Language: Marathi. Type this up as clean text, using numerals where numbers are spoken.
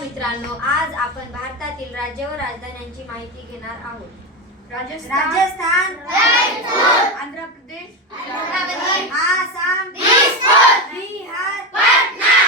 मित्रांनो, आज आपण भारतातील राज्य व राजधान्यांची माहिती घेणार आहोत. राजस्थान, आंध्र प्रदेश, आसाम, बिहार, पटना.